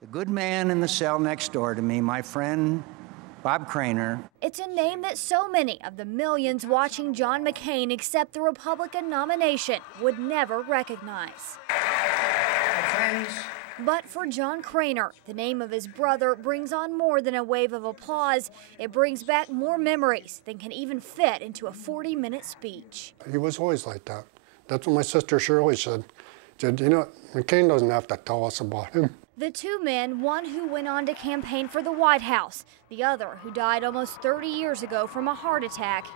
The good man in the cell next door to me, my friend Bob Craner. It's a name that so many of the millions watching John McCain accept the Republican nomination would never recognize. Friends. But for John Craner, the name of his brother brings on more than a wave of applause. It brings back more memories than can even fit into a 40-minute speech. He was always like that. That's what my sister Shirley said. You know, McCain doesn't have to tell us about him. The two men, one who went on to campaign for the White House, the other who died almost 30 years ago from a heart attack,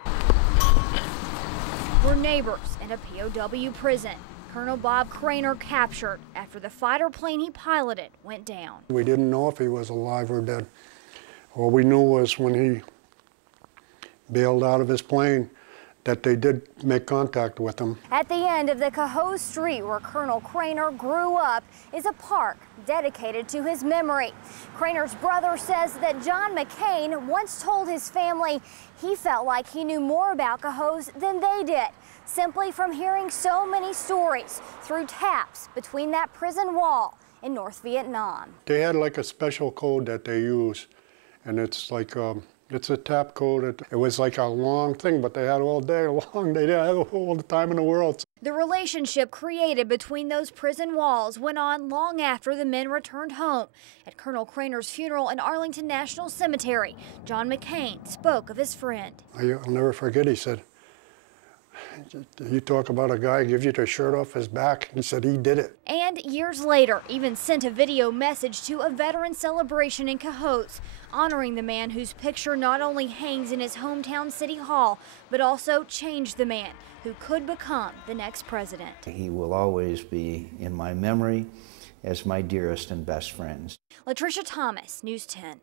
were neighbors in a POW prison. Colonel Bob Craner captured after the fighter plane he piloted went down. We didn't know if he was alive or dead. All we knew was when he bailed out of his plane that they did make contact with him. At the end of the Cahoe Street where Colonel Craner grew up is a park dedicated to his memory. Craner's brother says that John McCain once told his family he felt like he knew more about Cahoes than they did, simply from hearing so many stories through taps between that prison wall in North Vietnam. They had like a special code that they use, and it's like it's a tap code. It was like a long thing, but they had all day long. They didn't have all the time in the world. The relationship created between those prison walls went on long after the men returned home. At Colonel Craner's funeral in Arlington National Cemetery, John McCain spoke of his friend. I'll never forget, he said, "You talk about a guy who gives you the shirt off his back." He said he did it. And years later, even sent a video message to a veteran celebration in Cahoes, honoring the man whose picture not only hangs in his hometown city hall, but also changed the man who could become the next president. He will always be in my memory as my dearest and best friends. Latricia Thomas, News 10.